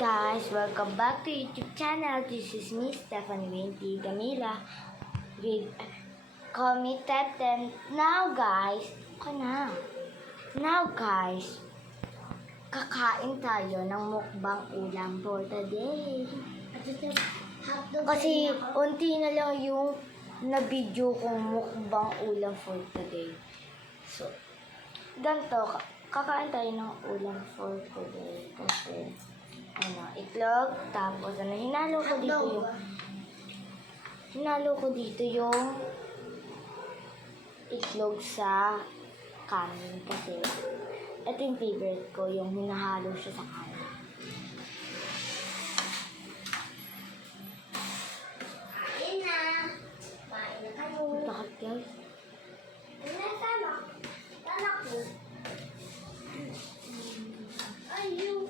guys, welcome back to YouTube channel. This is me, Stephanie Winty Gamila. Call me Teten. Now guys, kakain tayo ng mukbang ulam for today. Kasi unti na lang yung na-video kong mukbang ulam for today. So, ganito, kakain tayo ng ulam for today. Kasi, itlog, tapos hinalo ko dito yung itlog sa kanin. Kasi, ito yung favorite ko, yung hinahalo siya sa kanin. Kain na kayo. Takot guys. Tanak ko. Ayun.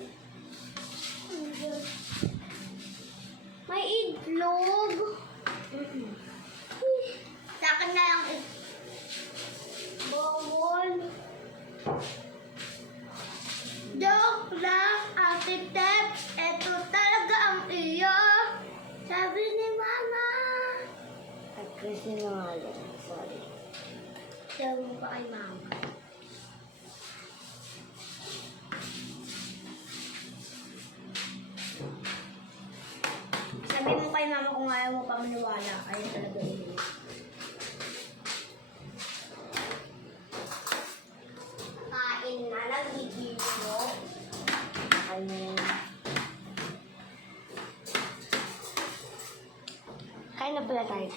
May itlog. Sa akin na lang bawal. Joke lang, Ate Tep. Ito talaga ang iyo. Sabi ni Mama. Kasi nga lang. Sorry. Sabi mo pa kay Mama. Sabi mo kay Mama kung ayaw mo pa maniwala. Ayaw talaga iyo. Kain na lang, video mo. Kain na lang. Kain na pala tayo.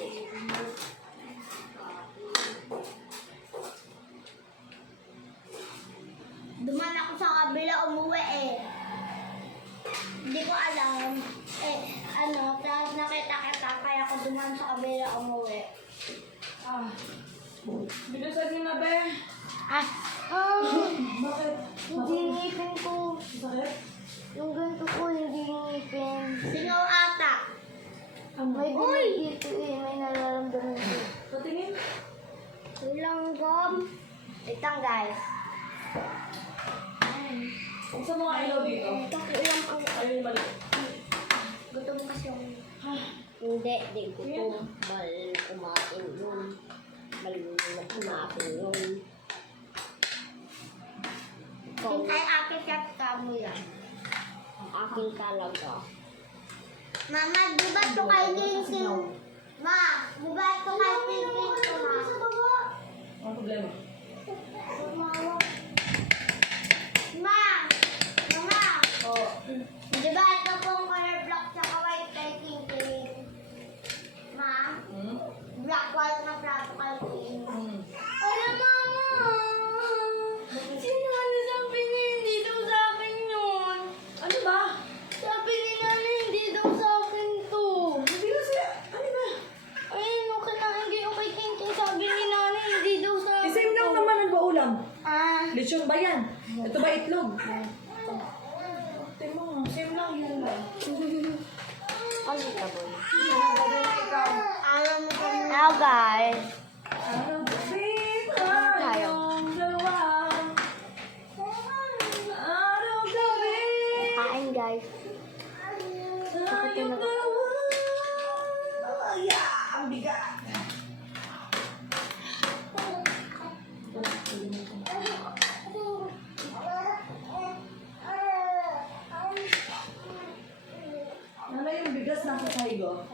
Duman ako sa kabila umuwi eh. Hindi ko alam. Tapos nakita kita kaya ako duman sa kabila umuwi. Bilisan niyo na, be. Bakit? Hindi ngipin ko. Sakit? Yung ganito ko, hindi ngipin. Singaw ata. May binig dito eh, may nararamdaman ko. Patingin. Walang gum. Itang guys. Saan mga ilaw dito? Ilang ang... Ayun, mali. Gutom kasi yung... Hindi, di gutom. Mal kumain yun. Malulunod kumain yun. Hintay akin siya kamo yan. Ang aking talaga. Mama, di ba ito kay Tintin? Ma, di ba ito kay Tintin ko, ma? Ano problema? Mama! Oh. Di ba ito pong color block sa white kay Tintin? Ma? Black, white na plato kay Tintin. Ano, Mama? Sino sabi niya hindi daw sa akin yun? Ano ba? Sabi ni Nanay hindi daw sa akin to. Hindi kasi, ano ba? Ayun, okay na, hindi okay Tintin. Sabi ni Nanay hindi daw sa akin Same lang naman ang ulam. Ah. Lechon ba yan? Ito ba itlog? Tingnan mo, same lang yun. Ano ka boy? Ikaw. Alam mo kung... Now guys. Ano ba? Tayo. Kain guys. Ang bigat. Ano yung bigas na sa saigo?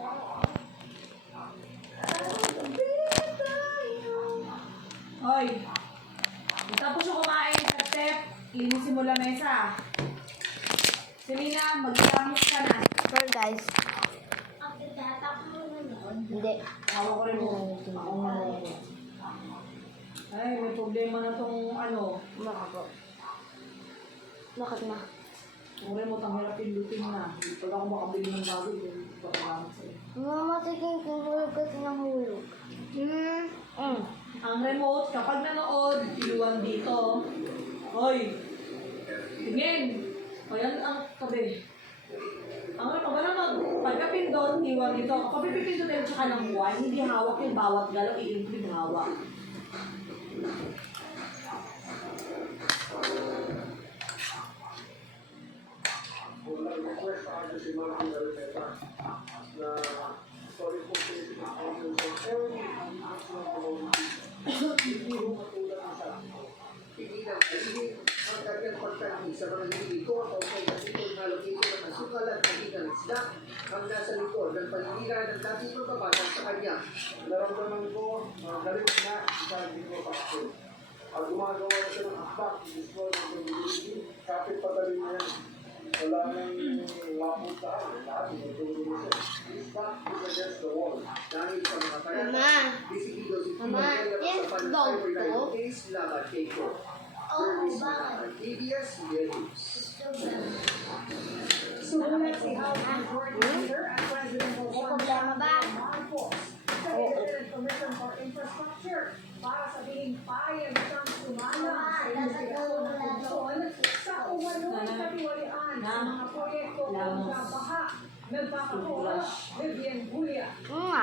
Hoy, tapos yung kumain sa step, linisin mo lang mesa. Selena, magkamot ka na. So guys. Hindi. Tawa ko rin mo. Ako nga. Ay, may problema na tong ano. Bakit na? Uri mo, tanghirap pindutin na. Pag ako makabili ng bago, hindi ko kailangan sa'yo. Mama, tigil kung hulog kasi ng hulog. Ang remote, kapag nanood, iluwan dito. Hoy! Tingin! O yan ang tabi. Ang pag pagkapindot, iwan dito. Kapag pipindutin tsaka ng buwan, hindi hawak yung bawat galaw, i-include hawak. request sa akin si Martin Araneta na sorry po sa ito ng council for every national community. Hindi mo matulad sa hindi ang kanyang pagtanggi sa mga nilito at okay na dito na located ng sukalat na hinang isda ang nasa likod ng paninira ng dating pagbabatas sa kanya. Naramdaman ko, galit na sa hindi ko pakasyon. At gumagawa na siya ng akbak, destroy ng community, kapit patalim na yan. Wala nang mapuntahan, lahat ng community. This back is against the wall. Dahil sa mga kaya, disigido si Mama, yes, dog ko. case laban kay Ko. Oo, bakit? ABS News. Sumunod si House Majority Leader at President May Jose problema ba? Marcos sa Independent Commission for Infrastructure para sabihin payag siyang sumala sa investigasyon ng komisyon sa umanong katiwalian sa mga proyekto kontra baha. Nagpapakura, Vivian Julia. Nga.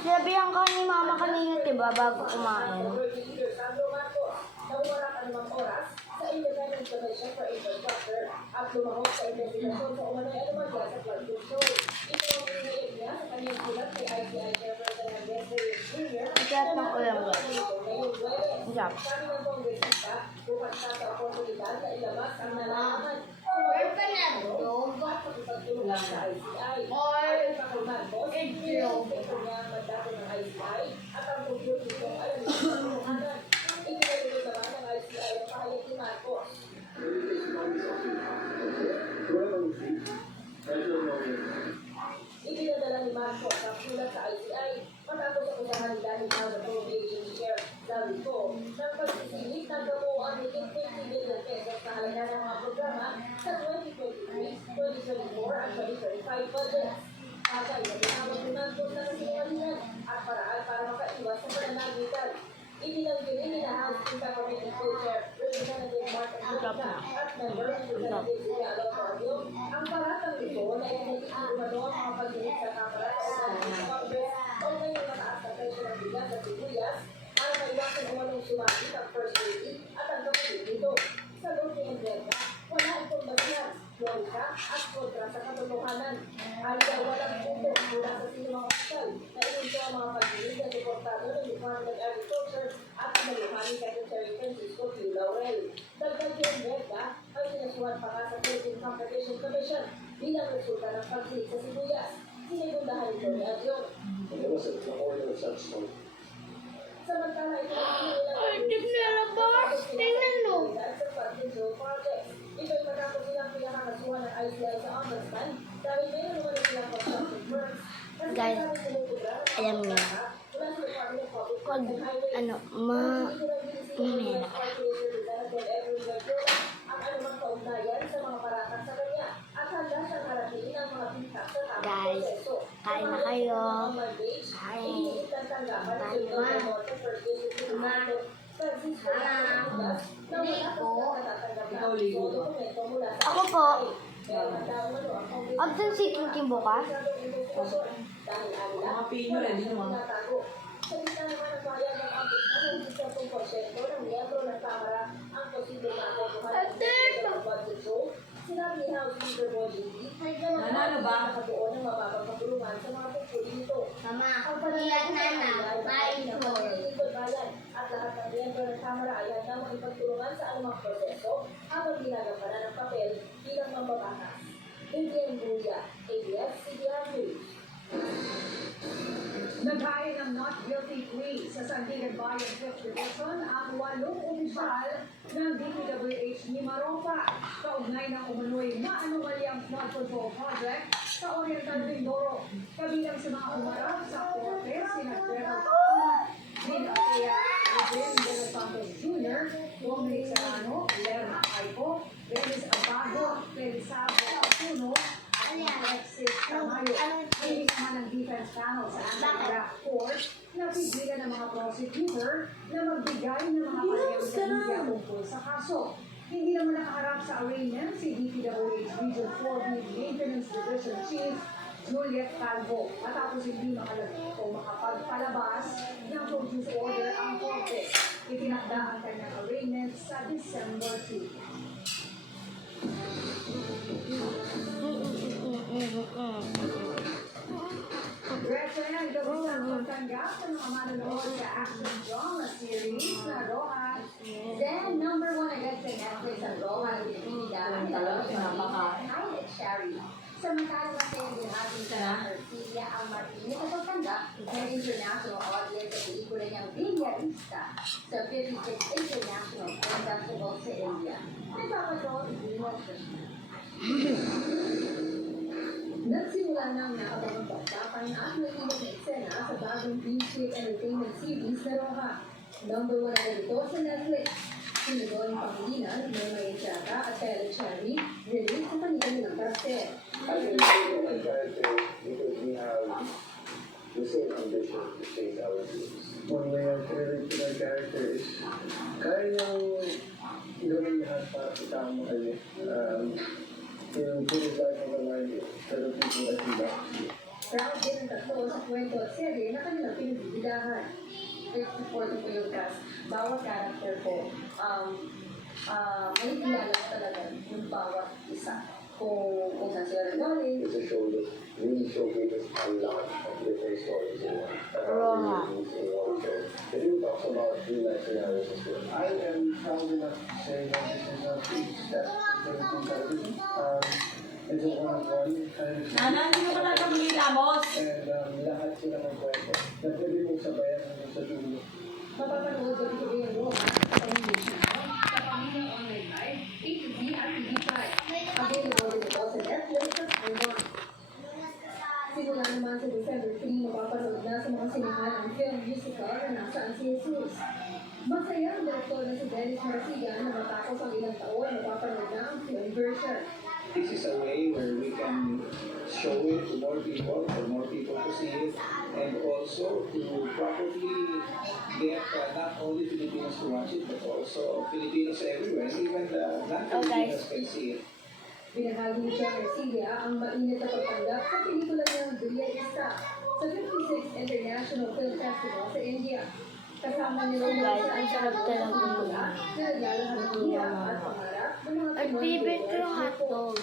Sinabihan ka ni mama kanina, diba, bago kumain. Sandro Marcos, na walang anumang oras sa Independent Commission for Infrastructure at lumahok sa investigasyon sa umano'y anomalya sa flood control. Ito ang pinahayag niya sa kanyang sulat kay ICI Chairperson Andres Reyes Jr. Masarap ng ulam ba? Ngayong Huwebes. Masarap. Sabi ng kongresista, bukas na sa oportunidad na ilabas ang nalalaman. Or ka na, dog. Pagtulungan sa ICI. Or, Ayon sa kay Marcos, ito niya ang mandato ng ICI at ang conclusion kung alam niya sa katotohanan. Ikinatuloy naman ng ICI ang pahayag ni Marcos. Ipinadala ni Marcos ang sulat sa ICI matapos ang usahan dahil sa appropriation chair sabi ko ng pagsisilip na gamo ang higit 20 billion pesos na halaga ng mga programa sa 2023, 2024 at 2025 budget. Agay na tinawag ni Marcos na kasinungalingan at paraan para makaiwas sa pananagitan. Ibinanggit ni na House Intercommittee Co-Chair Representative Martin Luca at Member Representative Julia Alocario ang paratang ito na itinigilumano ang mga pagdinig sa Kamara sa Congress o ngayong mataas na presyo ng bigas at sibuyas para maiwasan umanong sumabit ang First Lady at ang kapatid nito. Sa loob ng Brenda, wala itong basihan, logika at kontra sa katotohanan. Ayaw walang punto mula sa sinumang opisyal na ininto ang mga pagdinig na suportado ng Department of Agriculture at ang maluhaning Secretary Francisco P. Laurel. Dagdag yung Brenda ay sinasuhan pa ka sa Philippine Competition Commission bilang resulta ng pagdinig sa sibuyas. Sinigundahan ito ni Adyon. Samantala ito ang nilabas. Tingnan mo. Ito'y matapos silang pinakakasuhan ng ICI sa Ombudsman dahil mayroon naman silang construction firms. Guys, alam niyo, pag, mamaya na. ang anumang kaugnayan sa mga paratang sa kanya at handa siyang harapin ang mga pintak sa tamang Guys, proseso. kain na kayo. Kain. Kain na. Ikaw ligo. Ako po. Absent si King bukas. Mga Pino rin, di naman. Sa gitna naman ng pahayag ng ombudsman ng 10% ng miyembro ng Kamara ang posibleng makokohan ng budget zone, sinabi ni House Leader Bonnie Lee na Nanalo ba? nakatuon ng mababang kapulungan sa mga tungkulin nito. Mama, Ang ilan na na. ay Bye ng po. paglilingkod bayan at lahat ng miyembro ng Kamara ay handa makipagtulungan sa anumang proseso habang ginagampanan ng papel bilang mambabatas. Vivian Julia, ABS-CBN News. Naghain ng not guilty plea sa Sandigan Bayan 5th Division ang 8 opisyal ng DPWH ni Maropa kaugnay ng umano'y maanumalyang flood control project sa Oriental Mindoro. Kabilang sa mga umarap sa korte, sina Gerald Dean Atea, Eugene De Los Santos Jr., Dominic Serrano, Lerna Aipo, Dennis Abago, Felizardo Apuno, at Alexis Tamayo. Hindi naman ang defense panel sa anti-graft court na pigilan ng mga prosecutor na magbigay ng mga pagkakasabia tungkol sa kaso. Hindi naman nakaharap sa arraignment si DPWH Region 4B Maintenance Division Chief Juliet Calvo matapos hindi makalagay o makapagpalabas ng produce order ang korte. Itinakda ang kanyang arraignment sa December 2. Tanggap sa mga manonood sa action drama series na Rojas. Then, number 1 agad sa Netflix ang Rohan, Pinipilidahan nila Napaka- Kyle at Sherry. Samantala kasi yung binahagi sa Arcia ang Martinez at pagtanggap ng international audience sa pelikula niyang Villarista sa 56th International Film Festival sa India. Nagpapanood din mo siya. Nagsimula ng nakabangang bakbakan at nakinig na eksena sa bagong Beach Entertainment series na Roja. Number 1 agad ito sa Netflix. Sinunod ang Pangilinan, May Jata at Kyle Cherry, release sa kanilang pastel. I can see my character because we have the same ambition to change our dreams. One way I relate to my character is kaya niyang gawin lahat para sa tao kayo. To put his life on the line for the people that he loves. Proud din ang tatlo sa kwento at serye na kanilang pinagbibidahan. 50-40 po yung cast. Bawat character po, may kilala talaga yung bawat isa. Kung saan sila nagaling. It's a show that really showcases a lot of different stories in one. In one show. It really talks about real life scenarios as well. I am proud enough to say that this is a piece that Philippine television. It's a one-on-one kind of show. Nana, hindi mo ka talaga magilamos. And lahat sila magkwento na pwede mong sabayan hanggang sa dulo. Mapapanood ko dito yung Roma sa English Channel, sa Pamilya Online Live, A2B at TV5. Available din ito sa Netflix at Amazon. Simula naman sa December 3, mapapanood na sa mga sinihan ang film musical na Nasaan si Jesus. Masaya ang direktor na si Dennis Marasigan na matapos ang ilang taon, mapapanood na ang film version. This is a way where we can show it to more people, for more people to see it, and also to properly get not only Filipinos to watch it, but also Filipinos everywhere, even the non-Filipinos can see it. Binahagi ni John Garcia ang mainit na pagtanggap sa pelikula ng Villarista sa 56th International Film Festival sa India. Kasama nila yung Guys, ang sarap talaga ng pelikula na naglalahan ng hiya at pangarap ng mga Ang favorite ko yung hotdog.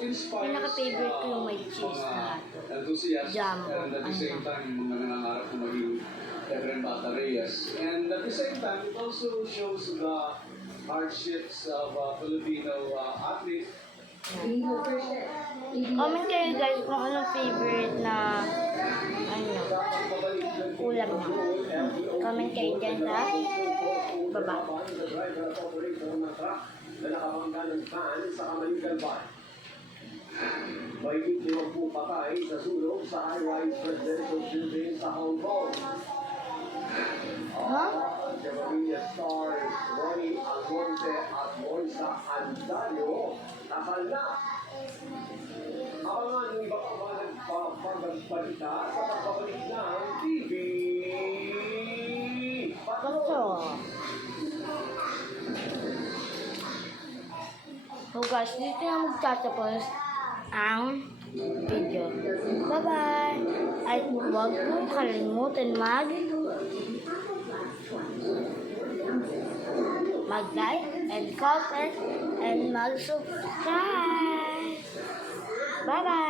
Inspires, Pinaka-favorite ko yung may cheese na hotdog. enthusiasts, Jam. and at the same time, yung mga nangangarap na maging Reverend Batareyas. And at the same time, it also shows the hardships of Filipino athletes. Comment kayo guys kung anong favorite na ulam niyo. Comment kayo dyan sa baba. Na nakabangga ng fan sa Kamalingan Bar. Mahigit 50 patay sa sulong sa high-rise presidential building sa Hong Kong. Jamaria stars Ronnie Almonte at Moisa Andario kasal na. Abangan yung iba pa mga nagpapagbalita sa pagbabalik ng TV. Gusto. So guys, dito na magtatapos ang video. Bye-bye! At huwag mong kalimutan mag-like and comment and mag-subscribe. Bye-bye!